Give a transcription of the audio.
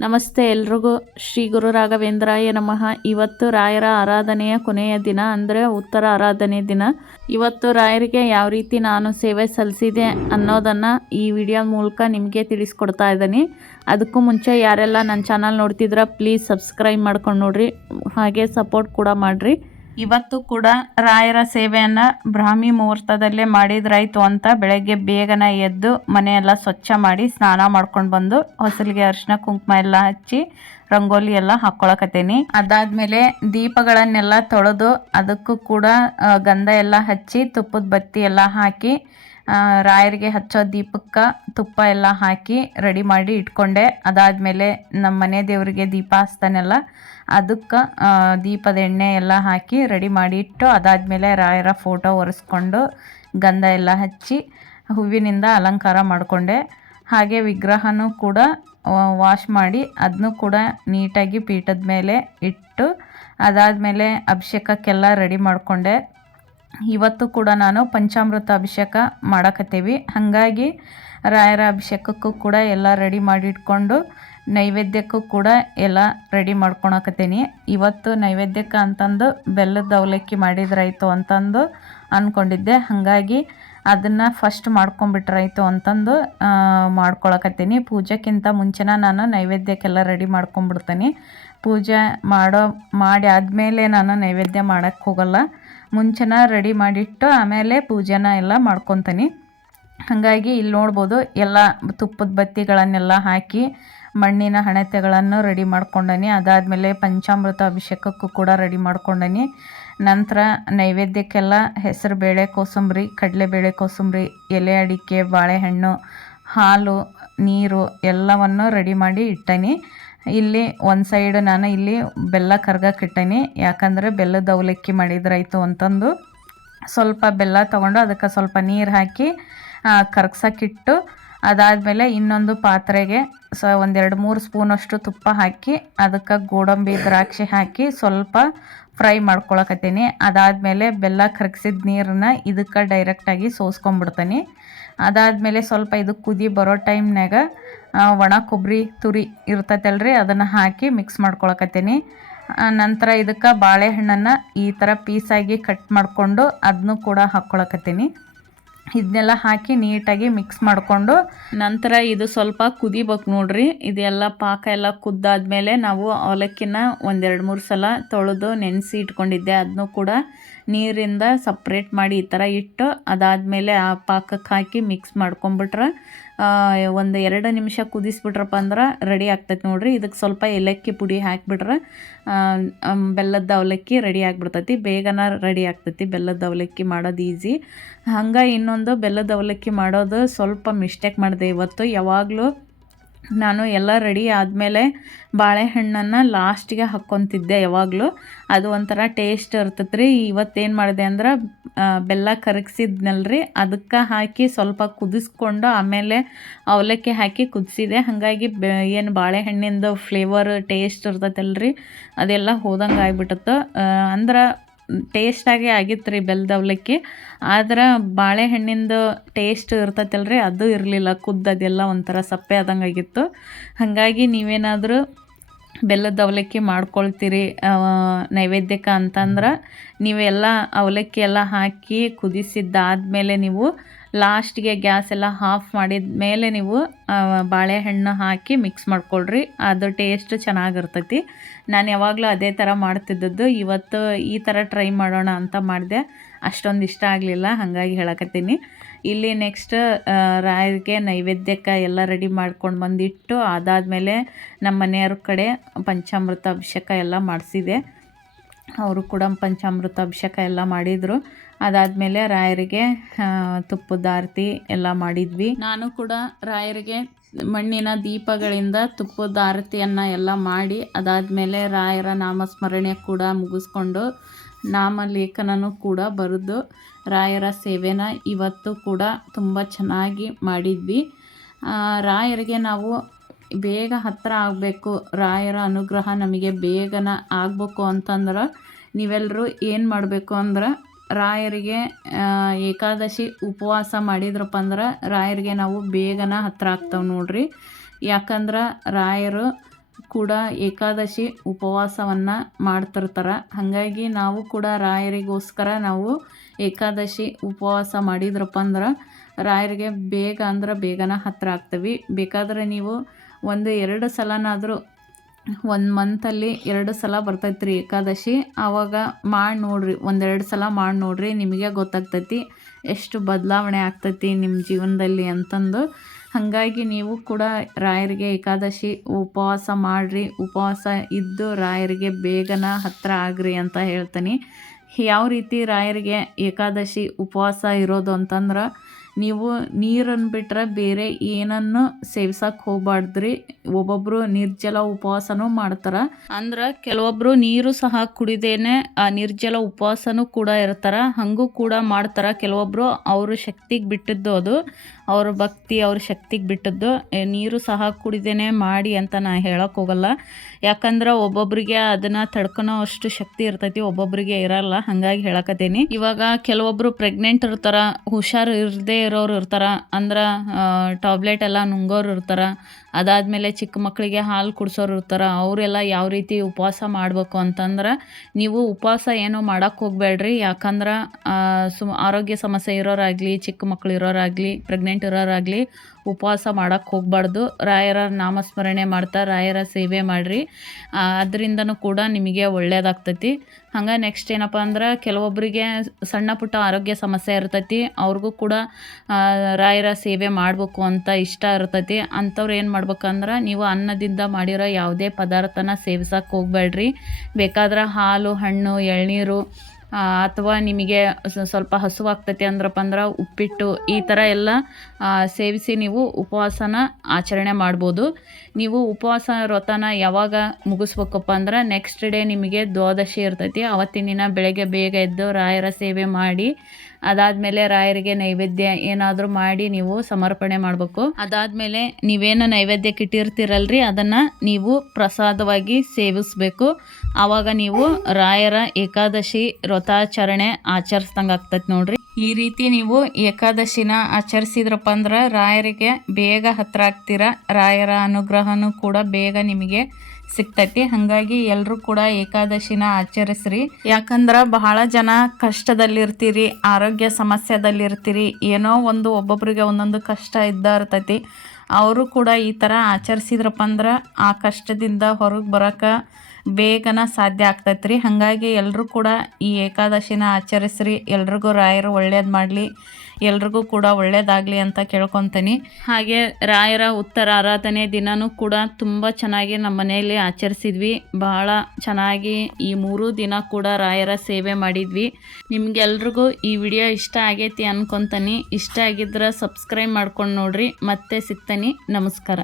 ನಮಸ್ತೆ ಎಲ್ರಿಗೂ. ಶ್ರೀ ಗುರು ರಾಘವೇಂದ್ರಾಯ ನಮಃ. ಇವತ್ತು ರಾಯರ ಆರಾಧನೆಯ ಕೊನೆಯ ದಿನ, ಅಂದರೆ ಉತ್ತರ ಆರಾಧನೆ ದಿನ. ಇವತ್ತು ರಾಯರಿಗೆ ಯಾವ ರೀತಿ ನಾನು ಸೇವೆ ಸಲ್ಲಿಸಿದೆ ಅನ್ನೋದನ್ನು ಈ ವಿಡಿಯೋ ಮೂಲಕ ನಿಮಗೆ ತಿಳಿಸ್ಕೊಡ್ತಾ ಇದ್ದೀನಿ. ಅದಕ್ಕೂ ಮುಂಚೆ ಯಾರೆಲ್ಲ ನನ್ನ ಚಾನಲ್ ನೋಡ್ತಿದ್ರ ಪ್ಲೀಸ್ ಸಬ್ಸ್ಕ್ರೈಬ್ ಮಾಡ್ಕೊಂಡು ನೋಡ್ರಿ. ಹಾಗೆ ಸಪೋರ್ಟ್ ಕೂಡ ಮಾಡಿರಿ. ಇವತ್ತು ಕೂಡ ರಾಯರ ಸೇವೆಯನ್ನು ಬ್ರಾಹ್ಮಿ ಮುಹೂರ್ತದಲ್ಲೇ ಮಾಡಿದ್ರಾಯ್ತು ಅಂತ ಬೆಳಗ್ಗೆ ಬೇಗನೆ ಎದ್ದು ಮನೆಯೆಲ್ಲ ಸ್ವಚ್ಛ ಮಾಡಿ ಸ್ನಾನ ಮಾಡ್ಕೊಂಡು ಬಂದು ಹೊಸಲಿಗೆ ಅರಿಶಿನ ಕುಂಕುಮ ಎಲ್ಲ ಹಚ್ಚಿ ರಂಗೋಲಿ ಎಲ್ಲ ಹಾಕ್ಕೊಳಕತ್ತೀನಿ ಅದಾದ್ಮೇಲೆ ದೀಪಗಳನ್ನೆಲ್ಲ ತೊಳೆದು ಅದಕ್ಕೂ ಕೂಡ ಗಂಧ ಎಲ್ಲ ಹಚ್ಚಿ ತುಪ್ಪದ ಬತ್ತಿ ಎಲ್ಲ ಹಾಕಿ ರಾಯರಿಗೆ ಹಚ್ಚೋ ದೀಪಕ್ಕೆ ತುಪ್ಪ ಎಲ್ಲ ಹಾಕಿ ರೆಡಿ ಮಾಡಿ ಇಟ್ಕೊಂಡೆ. ಅದಾದಮೇಲೆ ನಮ್ಮ ಮನೆ ದೇವರಿಗೆ ದೀಪ ಹಚ್ತಾನೆಲ್ಲ, ಅದಕ್ಕೆ ದೀಪದ ಎಣ್ಣೆ ಎಲ್ಲ ಹಾಕಿ ರೆಡಿ ಮಾಡಿ ಇಟ್ಟು ಅದಾದಮೇಲೆ ರಾಯರ ಫೋಟೋ ಒರೆಸ್ಕೊಂಡು ಗಂಧ ಎಲ್ಲ ಹಚ್ಚಿ ಹೂವಿನಿಂದ ಅಲಂಕಾರ ಮಾಡಿಕೊಂಡೆ. ಹಾಗೆ ವಿಗ್ರಹನೂ ಕೂಡ ವಾಶ್ ಮಾಡಿ ಅದನ್ನು ಕೂಡ ನೀಟಾಗಿ ಪೀಠದ ಮೇಲೆ ಇಟ್ಟು ಅದಾದಮೇಲೆ ಅಭಿಷೇಕಕ್ಕೆಲ್ಲ ರೆಡಿ ಮಾಡಿಕೊಂಡೆ. ಇವತ್ತು ಕೂಡ ನಾನು ಪಂಚಾಮೃತ ಅಭಿಷೇಕ ಮಾಡಕತ್ತೀವಿ. ಹಾಗಾಗಿ ರಾಯರ ಅಭಿಷೇಕಕ್ಕೂ ಕೂಡ ಎಲ್ಲ ರೆಡಿ ಮಾಡಿ ಇಟ್ಕೊಂಡು ನೈವೇದ್ಯಕ್ಕೂ ಕೂಡ ಎಲ್ಲ ರೆಡಿ ಮಾಡ್ಕೊಳಕತ್ತೀನಿ. ಇವತ್ತು ನೈವೇದ್ಯಕ್ಕೆ ಅಂತಂದು ಬೆಲ್ಲದ ಅವಲಕ್ಕಿ ಮಾಡಿದ್ರಾಯ್ತು ಅಂತಂದು ಅಂದ್ಕೊಂಡಿದ್ದೆ ಹಾಗಾಗಿ ಅದನ್ನು ಫಸ್ಟ್ ಮಾಡ್ಕೊಂಬಿಟ್ರಾಯ್ತು ಅಂತಂದು ಮಾಡ್ಕೊಳಕತ್ತೀನಿ. ಪೂಜೆಕ್ಕಿಂತ ಮುಂಚೆನ ನಾನು ನೈವೇದ್ಯಕ್ಕೆಲ್ಲ ರೆಡಿ ಮಾಡ್ಕೊಂಬಿಡ್ತೀನಿ. ಪೂಜೆ ಮಾಡೋ, ಮಾಡಿ ಆದಮೇಲೆ ನಾನು ನೈವೇದ್ಯ ಮಾಡೋಕ್ಕೆ ಹೋಗಲ್ಲ. ಮುಂಚೆನ ರೆಡಿ ಮಾಡಿಟ್ಟು ಆಮೇಲೆ ಪೂಜೆನ ಎಲ್ಲ ಮಾಡ್ಕೊತೀನಿ. ಹಾಗಾಗಿ ಇಲ್ಲಿ ನೋಡ್ಬೋದು ಎಲ್ಲ ತುಪ್ಪದ ಬತ್ತಿಗಳನ್ನೆಲ್ಲ ಹಾಕಿ ಮಣ್ಣಿನ ಹಣತೆಗಳನ್ನು ರೆಡಿ ಮಾಡ್ಕೊಂಡನಿ. ಅದಾದಮೇಲೆ ಪಂಚಾಮೃತ ಅಭಿಷೇಕಕ್ಕೂ ಕೂಡ ರೆಡಿ ಮಾಡ್ಕೊಂಡನಿ. ನಂತರ ನೈವೇದ್ಯಕ್ಕೆಲ್ಲ ಹೆಸರು ಬೇಳೆ, ಕೋಸಂಬರಿ, ಕಡಲೆಬೇಳೆ, ಕೋಸಂಬರಿ, ಎಲೆ ಅಡಿಕೆ, ಬಾಳೆಹಣ್ಣು, ಹಾಲು, ನೀರು ಎಲ್ಲವನ್ನು ರೆಡಿ ಮಾಡಿ ಇಟ್ಟನಿ. ಇಲ್ಲಿ ಒಂದು ಸೈಡ್ ನಾನು ಇಲ್ಲಿ ಬೆಲ್ಲ ಕರ್ಗಕ್ಕೆ ಇಟ್ಟನಿ ಯಾಕಂದರೆ ಬೆಲ್ಲದ ಅವಲಕ್ಕಿ ಮಾಡಿದ್ರಾಯ್ತು ಅಂತಂದು ಸ್ವಲ್ಪ ಬೆಲ್ಲ ತೊಗೊಂಡು ಅದಕ್ಕೆ ಸ್ವಲ್ಪ ನೀರು ಹಾಕಿ ಕರ್ಗ್ಸಕ್ಕಿಟ್ಟು ಅದಾದಮೇಲೆ ಇನ್ನೊಂದು ಪಾತ್ರೆಗೆ ಸ ಒಂದೆರಡು ಮೂರು ಸ್ಪೂನಷ್ಟು ತುಪ್ಪ ಹಾಕಿ, ಅದಕ್ಕೆ ಗೋಡಂಬಿ, ದ್ರಾಕ್ಷಿ ಹಾಕಿ ಸ್ವಲ್ಪ ಫ್ರೈ ಮಾಡ್ಕೊಳಕತ್ತೀನಿ. ಅದಾದಮೇಲೆ ಬೆಲ್ಲ ಕರಗಿಸಿದ ನೀರನ್ನ ಇದಕ್ಕೆ ಡೈರೆಕ್ಟಾಗಿ ಸೋಸ್ಕೊಂಡ್ಬಿಡ್ತೀನಿ. ಅದಾದಮೇಲೆ ಸ್ವಲ್ಪ ಇದು ಕುದಿ ಬರೋ ಟೈಮ್ನಾಗ ಒಣ ಕೊಬ್ಬರಿ ತುರಿ ಇರ್ತೈತಲ್ರಿ, ಅದನ್ನು ಹಾಕಿ ಮಿಕ್ಸ್ ಮಾಡ್ಕೊಳಕತ್ತೀನಿ. ನಂತರ ಇದಕ್ಕೆ ಬಾಳೆಹಣ್ಣನ್ನು ಈ ಥರ ಪೀಸಾಗಿ ಕಟ್ ಮಾಡಿಕೊಂಡು ಅದನ್ನು ಕೂಡ ಹಾಕ್ಕೊಳಕತ್ತೀನಿ ಇದನ್ನೆಲ್ಲ ಹಾಕಿ ನೀಟಾಗಿ ಮಿಕ್ಸ್ ಮಾಡಿಕೊಂಡು ನಂತರ ಇದು ಸ್ವಲ್ಪ ಕುದಿಬೇಕು ನೋಡ್ರಿ, ಇದೆಲ್ಲ ಪಾಕ ಎಲ್ಲ ಕುದ್ದಾದ್ಮೇಲೆ ನಾವು ಅವಲಕ್ಕಿನ ಒಂದೆರಡು ಮೂರು ಸಲ ತೊಳೆದು ನೆನೆಸಿ ಇಟ್ಕೊಂಡಿದ್ದೆ ಅದನ್ನು ಕೂಡ ನೀರಿಂದ ಸಪ್ರೇಟ್ ಮಾಡಿ ಈ ಥರ ಇಟ್ಟು ಅದಾದಮೇಲೆ ಆ ಪಾಕಕ್ಕೆ ಹಾಕಿ ಮಿಕ್ಸ್ ಮಾಡ್ಕೊಂಬಿಟ್ರೆ ಒಂದು ಎರಡು ನಿಮಿಷ ಕುದಿಸ್ಬಿಟ್ರಪ್ಪ ಅಂದ್ರೆ ರೆಡಿ ಆಗ್ತೈತೆ ನೋಡ್ರಿ. ಇದಕ್ಕೆ ಸ್ವಲ್ಪ ಏಲಕ್ಕಿ ಪುಡಿ ಹಾಕಿಬಿಟ್ರೆ ಬೆಲ್ಲದ ಅವಲಕ್ಕಿ ರೆಡಿ ಆಗಿಬಿಡ್ತೈತಿ. ಬೇಗನ ರೆಡಿ ಆಗ್ತೈತಿ ಬೆಲ್ಲದ ಅವಲಕ್ಕಿ ಮಾಡೋದು ಈಸಿ ಹಂಗೆ ಇನ್ನೊಂದು ಬೆಲ್ಲದ ಅವಲಕ್ಕಿ ಮಾಡೋದು ಸ್ವಲ್ಪ ಮಿಸ್ಟೇಕ್ ಮಾಡಿದೆ ಇವತ್ತು. ಯಾವಾಗಲೂ ನಾನು ಎಲ್ಲ ರೆಡಿ ಆದಮೇಲೆ ಬಾಳೆಹಣ್ಣನ್ನು ಲಾಸ್ಟಿಗೆ ಹಾಕ್ಕೊತಿದ್ದೆ ಯಾವಾಗಲೂ. ಅದು ಒಂಥರ ಟೇಸ್ಟ್ ಇರ್ತೈತೆ ರೀ ಇವತ್ತೇನು ಮಾಡಿದೆ ಅಂದ್ರೆ ಬೆಲ್ಲ ಬೆಲ್ಲ ರೀ ಅದಕ್ಕೆ ಹಾಕಿ ಸ್ವಲ್ಪ ಕುದಿಸ್ಕೊಂಡು ಆಮೇಲೆ ಅವಲಕ್ಕಿ ಹಾಕಿ ಕುದಿಸಿದೆ. ಹಾಗಾಗಿ ಏನು ಬಾಳೆಹಣ್ಣಿಂದು ಫ್ಲೇವರ್ ಟೇಸ್ಟ್ ಇರ್ತೈತಲ್ರಿ. ಅದೆಲ್ಲ ಹೋದಂಗೆ ಆಗ್ಬಿಟ್ಟತ್ತು. ಅಂದ್ರೆ ಟೇಸ್ಟಾಗಿ ಆಗಿತ್ತು ರೀ ಬೆಲ್ಲದ ಅವಲಕ್ಕಿ. ಆದ್ರೆ ಬಾಳೆಹಣ್ಣಿಂದು ಟೇಸ್ಟ್ ಇರ್ತೈತಲ್ರಿ, ಅದು ಇರಲಿಲ್ಲ. ಕುದ್ದದೆಲ್ಲ ಒಂಥರ ಸಪ್ಪೆ ಆದಂಗೆ ಆಗಿತ್ತು ಹಾಗಾಗಿ ನೀವೇನಾದರೂ ಬೆಲ್ಲದ ಅವಲಕ್ಕಿ ಮಾಡ್ಕೊಳ್ತೀರಿ ನೈವೇದ್ಯಕ್ಕೆ ಅಂತಂದ್ರೆ, ನೀವೆಲ್ಲ ಅವಲಕ್ಕಿ ಎಲ್ಲ ಹಾಕಿ ಕುದಿಸಿದ್ದಾದಮೇಲೆ ನೀವು ಲಾಸ್ಟಿಗೆ ಗ್ಯಾಸ್ ಎಲ್ಲ ಹಾಫ್ ಮಾಡಿದ ಮೇಲೆ ನೀವು ಬಾಳೆಹಣ್ಣು ಹಾಕಿ ಮಿಕ್ಸ್ ಮಾಡ್ಕೊಳ್ರಿ. ಅದು ಟೇಸ್ಟ್ ಚೆನ್ನಾಗಿರ್ತೈತಿ. ನಾನು ಯಾವಾಗಲೂ ಅದೇ ಥರ ಮಾಡ್ತಿದ್ದದ್ದು. ಇವತ್ತು ಈ ಥರ ಟ್ರೈ ಮಾಡೋಣ ಅಂತ ಮಾಡಿದೆ. ಅಷ್ಟೊಂದು ಇಷ್ಟ ಆಗಲಿಲ್ಲ, ಹಾಗಾಗಿ ಹೇಳಕತ್ತೀನಿ. ಇಲ್ಲಿ ನೆಕ್ಸ್ಟ್ ರಾಯರಿಗೆ ನೈವೇದ್ಯಕ್ಕೆ ಎಲ್ಲ ರೆಡಿ ಮಾಡ್ಕೊಂಡು ಬಂದಿಟ್ಟು, ಅದಾದಮೇಲೆ ನಮ್ಮ ಮನೆಯವ್ರ ಕಡೆ ಪಂಚಾಮೃತ ಅಭಿಷೇಕ ಎಲ್ಲ ಮಾಡಿಸಿದೆ. ಅವರು ಕೂಡ ಪಂಚಾಮೃತ ಅಭಿಷೇಕ ಎಲ್ಲ ಮಾಡಿದರು. ಅದಾದಮೇಲೆ ರಾಯರಿಗೆ ತುಪ್ಪದ ಆರತಿ ಎಲ್ಲ ಮಾಡಿದ್ವಿ. ನಾನು ಕೂಡ ರಾಯರಿಗೆ ಮಣ್ಣಿನ ದೀಪಗಳಿಂದ ತುಪ್ಪದ ಆರತಿಯನ್ನ ಎಲ್ಲ ಮಾಡಿ, ಅದಾದಮೇಲೆ ರಾಯರ ನಾಮಸ್ಮರಣೆ ಕೂಡ ಮುಗಿಸ್ಕೊಂಡು ನಾಮಲೇಖನನೂ ಕೂಡ ಬರೆದು ರಾಯರ ಸೇವೆನ ಇವತ್ತು ಕೂಡ ತುಂಬ ಚೆನ್ನಾಗಿ ಮಾಡಿದ್ವಿ. ರಾಯರಿಗೆ ನಾವು ಬೇಗ ಹತ್ತಿರ ಆಗಬೇಕು, ರಾಯರ ಅನುಗ್ರಹ ನಮಗೆ ಬೇಗನ ಆಗಬೇಕು ಅಂತಂದ್ರೆ ನೀವೆಲ್ಲರೂ ಏನು ಮಾಡಬೇಕು ಅಂದ್ರೆ ರಾಯರಿಗೆ ಏಕಾದಶಿ ಉಪವಾಸ ಮಾಡಿದ್ರಪ್ಪ ಅಂದ್ರೆ ರಾಯರಿಗೆ ನಾವು ಬೇಗನ ಹತ್ತಿರ ಆಗ್ತಾವೆ ನೋಡ್ರಿ. ಯಾಕಂದ್ರೆ ರಾಯರು ಕೂಡ ಏಕಾದಶಿ ಉಪವಾಸವನ್ನು ಮಾಡ್ತಿರ್ತಾರೆ. ಹಾಗಾಗಿ ನಾವು ಕೂಡ ರಾಯರಿಗೋಸ್ಕರ ನಾವು ಏಕಾದಶಿ ಉಪವಾಸ ಮಾಡಿದ್ರಪ್ಪ ಅಂದ್ರೆ ರಾಯರಿಗೆ ಬೇಗ ಅಂದ್ರೆ ಬೇಗನ ಹತ್ತಿರ ಆಗ್ತೀವಿ. ಬೇಕಾದರೆ ನೀವು ಒಂದು ಎರಡು ಸಲನಾದರೂ ಒಂದು ಮಂತಲ್ಲಿ ಎರಡು ಸಲ ಬರ್ತೈತೆ ರೀ ಏಕಾದಶಿ. ಆವಾಗ ಮಾಡಿ ನೋಡ್ರಿ ಒಂದೆರಡು ಸಲ ಮಾಡಿ ನೋಡ್ರಿ, ನಿಮಗೆ ಗೊತ್ತಾಗ್ತೈತಿ ಎಷ್ಟು ಬದಲಾವಣೆ ಆಗ್ತೈತಿ ನಿಮ್ಮ ಜೀವನದಲ್ಲಿ ಅಂತಂದು. ಹಾಗಾಗಿ ನೀವು ಕೂಡ ರಾಯರಿಗೆ ಏಕಾದಶಿ ಉಪವಾಸ ಮಾಡಿರಿ. ಉಪವಾಸ ಇದ್ದು ರಾಯರಿಗೆ ಬೇಗನ ಹತ್ತಿರ ಆಗ್ರಿ ಅಂತ ಹೇಳ್ತೀನಿ. ಯಾವ ರೀತಿ ರಾಯರಿಗೆ ಏಕಾದಶಿ ಉಪವಾಸ ಇರೋದು ಅಂತಂದ್ರೆ ನೀವು ನೀರನ್ನು ಬಿಟ್ಟರೆ ಬೇರೆ ಏನನ್ನು ಸೇವಿಸಕ್ಕೆ ಹೋಗ್ಬಾರ್ದ್ರಿ? ಒಬ್ಬೊಬ್ಬರು ನಿರ್ಜಲ ಉಪವಾಸನೂ ಮಾಡ್ತಾರೆ. ಅಂದ್ರೆ ಕೆಲವೊಬ್ಬರು ನೀರು ಸಹ ಕುಡಿದೇನೆ ಆ ನಿರ್ಜಲ ಉಪವಾಸನೂ ಕೂಡ ಇರ್ತಾರೆ. ಹಾಗೂ ಕೂಡ ಮಾಡ್ತಾರೆ. ಕೆಲವೊಬ್ಬರು ಅವರು ಶಕ್ತಿಗೆ ಬಿಟ್ಟಿದ್ದು ಅದು. ಅವ್ರ ಭಕ್ತಿ, ಅವ್ರ ಶಕ್ತಿಗೆ ಬಿಟ್ಟದ್ದು. ನೀರು ಸಹ ಕುಡಿದೇನೆ ಮಾಡಿ ಅಂತ ನಾ ಹೇಳಕ್ಕೆ ಹೋಗಲ್ಲ. ಯಾಕಂದ್ರೆ ಒಬ್ಬೊಬ್ಬರಿಗೆ ಅದನ್ನು ತಡ್ಕೊಳೋ ಅಷ್ಟು ಶಕ್ತಿ ಇರ್ತೈತಿ ಒಬ್ಬೊಬ್ಬರಿಗೆ ಇರಲ್ಲ. ಹಾಗಾಗಿ ಹೇಳಕತ್ತೀನಿ. ಇವಾಗ ಕೆಲವೊಬ್ಬರು ಪ್ರೆಗ್ನೆಂಟ್ ಇರ್ತಾರ, ಹುಷಾರು ಇರದೇ ಇರೋರು ಇರ್ತಾರ, ಅಂದ್ರೆ ಟಾಬ್ಲೆಟ್ ಎಲ್ಲ ನುಂಗೋರು ಇರ್ತಾರ, ಅದಾದಮೇಲೆ ಚಿಕ್ಕ ಮಕ್ಕಳಿಗೆ ಹಾಲು ಕುಡಿಸೋರು ಇರ್ತಾರ, ಅವರೆಲ್ಲ ಯಾವ ರೀತಿ ಉಪವಾಸ ಮಾಡಬೇಕು ಅಂತಂದ್ರೆ, ನೀವು ಉಪವಾಸ ಏನು ಮಾಡೋಕ್ಕೆ ಹೋಗಬೇಡ್ರಿ. ಯಾಕಂದ್ರೆ ಸು ಆರೋಗ್ಯ ಸಮಸ್ಯೆ ಇರೋರಾಗಲಿ, ಚಿಕ್ಕ ಮಕ್ಕಳು ಇರೋರಾಗಲಿ ಪ್ರೆಗ್ನೆಂಟ್ ಇರೋರಾಗಲಿ ಉಪವಾಸ ಮಾಡೋಕ್ಕೆ ಹೋಗಬಾರ್ದು. ರಾಯರ ನಾಮಸ್ಮರಣೆ ಮಾಡ್ತಾ ರಾಯರ ಸೇವೆ ಮಾಡಿರಿ. ಅದರಿಂದನೂ ಕೂಡ ನಿಮಗೆ ಒಳ್ಳೆಯದಾಗ್ತೈತಿ ಹಂಗೆ ನೆಕ್ಸ್ಟ್ ಏನಪ್ಪ ಅಂದ್ರೆ ಕೆಲವೊಬ್ಬರಿಗೆ ಸಣ್ಣ ಪುಟ್ಟ ಆರೋಗ್ಯ ಸಮಸ್ಯೆ ಇರ್ತೈತಿ. ಅವ್ರಿಗೂ ಕೂಡ ರಾಯರ ಸೇವೆ ಮಾಡಬೇಕು ಅಂತ ಇಷ್ಟ ಇರ್ತೈತಿ. ಅಂಥವ್ರು ಏನು ಮಾಡ್ಬೇಕಂದ್ರೆ ನೀವು ಅನ್ನದಿಂದ ಮಾಡಿರೋ ಯಾವುದೇ ಪದಾರ್ಥನ ಸೇವಿಸೋಕೆ ಹೋಗಬೇಡ್ರಿ. ಬೇಕಾದ್ರೆ ಹಾಲು, ಹಣ್ಣು, ಎಳ್ನೀರು ಅಥವಾ ನಿಮಗೆ ಸ್ವಲ್ಪ ಹಸುವಾಗ್ತೈತಿ ಅಂದ್ರಪ್ಪ ಅಂದ್ರೆ ಉಪ್ಪಿಟ್ಟು ಈ ಥರ ಎಲ್ಲ ಸೇವಿಸಿ ನೀವು ಉಪವಾಸನ ಆಚರಣೆ ಮಾಡ್ಬೋದು. ನೀವು ಉಪವಾಸ ವ್ರತನ ಯಾವಾಗ ಮುಗಿಸ್ಬೇಕಪ್ಪ ಅಂದ್ರೆ ನೆಕ್ಸ್ಟ್ ಡೇ ನಿಮಗೆ ದ್ವಾದಶಿ ಇರ್ತೈತಿ. ಅವತ್ತಿನ ದಿನ ಬೆಳಗ್ಗೆ ಬೇಗ ಎದ್ದು ರಾಯರ ಸೇವೆ ಮಾಡಿ ಅದಾದಮೇಲೆ ರಾಯರಿಗೆ ನೈವೇದ್ಯ ಏನಾದರೂ ಮಾಡಿ ನೀವು ಸಮರ್ಪಣೆ ಮಾಡಬೇಕು. ಅದಾದ್ಮೇಲೆ ನೀವೇನು ನೈವೇದ್ಯಕ್ಕೆ ಇಟ್ಟಿರ್ತೀರಲ್ರಿ ಅದನ್ನು ನೀವು ಪ್ರಸಾದವಾಗಿ ಸೇವಿಸಬೇಕು. ಆವಾಗ ನೀವು ರಾಯರ ಏಕಾದಶಿ ವ್ರತಾಚರಣೆ ಆಚರಿಸ್ದಂಗೆ ಆಗ್ತೈತೆ ನೋಡ್ರಿ. ಈ ರೀತಿ ನೀವು ಏಕಾದಶಿನ ಆಚರಿಸಿದ್ರಪ್ಪ ಅಂದ್ರೆ ರಾಯರಿಗೆ ಬೇಗ ಹತ್ರ ಆಗ್ತೀರ. ರಾಯರ ಅನುಗ್ರಹನೂ ಕೂಡ ಬೇಗ ನಿಮಗೆ ಸಿಗ್ತೈತಿ. ಹಾಗಾಗಿ ಎಲ್ಲರೂ ಕೂಡ ಏಕಾದಶಿನ ಆಚರಿಸ್ರಿ. ಯಾಕಂದ್ರೆ ಬಹಳ ಜನ ಕಷ್ಟದಲ್ಲಿರ್ತೀರಿ, ಆರೋಗ್ಯ ಸಮಸ್ಯೆದಲ್ಲಿರ್ತೀರಿ, ಏನೋ ಒಂದು ಒಬ್ಬೊಬ್ರಿಗೆ ಒಂದೊಂದು ಕಷ್ಟ ಇದ್ದ ಇರ್ತೈತಿ. ಅವರು ಕೂಡ ಈ ಥರ ಆಚರಿಸಿದ್ರಪ್ಪ ಅಂದ್ರೆ ಆ ಕಷ್ಟದಿಂದ ಹೊರಗೆ ಬರೋಕೆ ಬೇಗನ ಸಾಧ್ಯ ಆಗ್ತೈತೆ ರೀ ಹಾಗಾಗಿ ಎಲ್ಲರೂ ಕೂಡ ಈ ಏಕಾದಶಿನ ಆಚರಿಸ್ರಿ. ಎಲ್ರಿಗೂ ರಾಯರು ಒಳ್ಳೇದು ಮಾಡಲಿ. ಎಲ್ರಿಗೂ ಕೂಡ ಒಳ್ಳೇದಾಗ್ಲಿ ಅಂತ ಕೇಳ್ಕೊತೀನಿ. ಹಾಗೆ ರಾಯರ ಉತ್ತರ ಆರಾಧನೆ ದಿನನೂ ಕೂಡ ತುಂಬ ಚೆನ್ನಾಗಿ ನಮ್ಮ ಮನೆಯಲ್ಲಿ ಆಚರಿಸಿದ್ವಿ. ಬಹಳ ಚೆನ್ನಾಗಿ ಈ ಮೂರು ದಿನ ಕೂಡ ರಾಯರ ಸೇವೆ ಮಾಡಿದ್ವಿ. ನಿಮ್ಗೆಲ್ರಿಗೂ ಈ ವಿಡಿಯೋ ಇಷ್ಟ ಆಗೈತಿ ಅನ್ಕೊಂತೀನಿ. ಇಷ್ಟ ಆಗಿದ್ರೆ ಸಬ್ಸ್ಕ್ರೈಬ್ ಮಾಡ್ಕೊಂಡು ನೋಡ್ರಿ. ಮತ್ತೆ ಸಿಗ್ತೀನಿ. ನಮಸ್ಕಾರ.